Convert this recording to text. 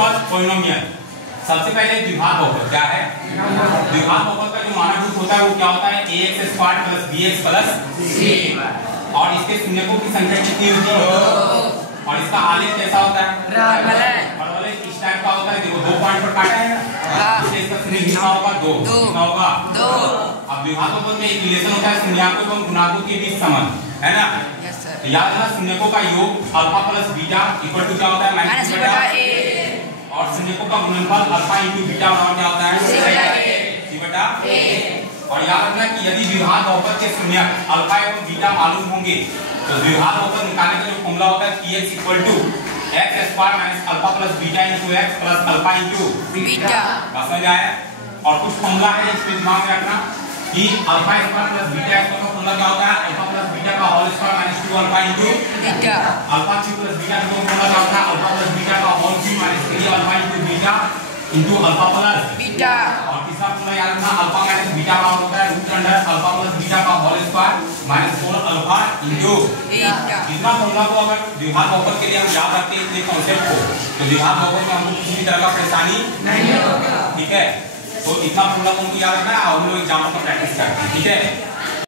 Polynomial. सबसे पहले द्विघात बहुपद क्या है? द्विघात बहुपद का जो मानक रूप होता है वो क्या होता है? ax square plus bx plus c। और इसके शून्यकों की संख्या कितनी होती है? और इसका आलेख कैसा होता है? परवलय किस टाइप का होता है? देखो 2 पॉइंट पर काटा है ना, इसलिए इसका शून्य कितना होगा? 2 कितना होगा? 2। अब द्विघात बहुपद में एक रिलेशन होता है शून्याकों एवं गुणाकों के बीच संबंध, है ना? याद रखना शून्यकों का योग alpha plus beta equal to क्या होता है? Minus beta a। और शून्यकों का गुणनफल अल्फा इंटू बीटा बराबर क्या होता है? c बटा a। और याद रखना कि यदि द्विघात बहुपद के शून्यक अल्फा एवं बीटा मालूम होंगे तो द्विघात बहुपद निकालने का जो फॉर्मूला होता है px equal to x square minus alpha plus beta into x plus alpha into beta. समझ आया? और कुछ फॉर्मूला है इसमें दिमाग में रखना कि अल्फा स्क्वायर प्लस बीटा का फॉर्मूला क्या होता है? अल्फा प्लस बीटा का whole square minus 2 alpha into beta. Alpha cube plus beta का फॉर्मूला क्या होता है? अल्फा प्लस बीटा का whole cube minus 3 alpha into beta into alpha plus beta. और तीसरा फॉर्मूला याद रखना अल्फा माइनस बीटा का होता है root under alpha plus beta का whole square minus 4 alpha into beta. इतना फॉर्मूला को अगर द्विघात बहुपद के लिए हम याद रखते हैं इतने कांसेप्ट को तो द्विघात बहुपद में हमको किसी भी तरह का परेशानी नहीं होगा। ठीक है, तो इतना फॉर्मूला को हमको याद रखना है और हम लोग एग्जाम्पल का प्रैक्टिस करते हैं। ठीक है।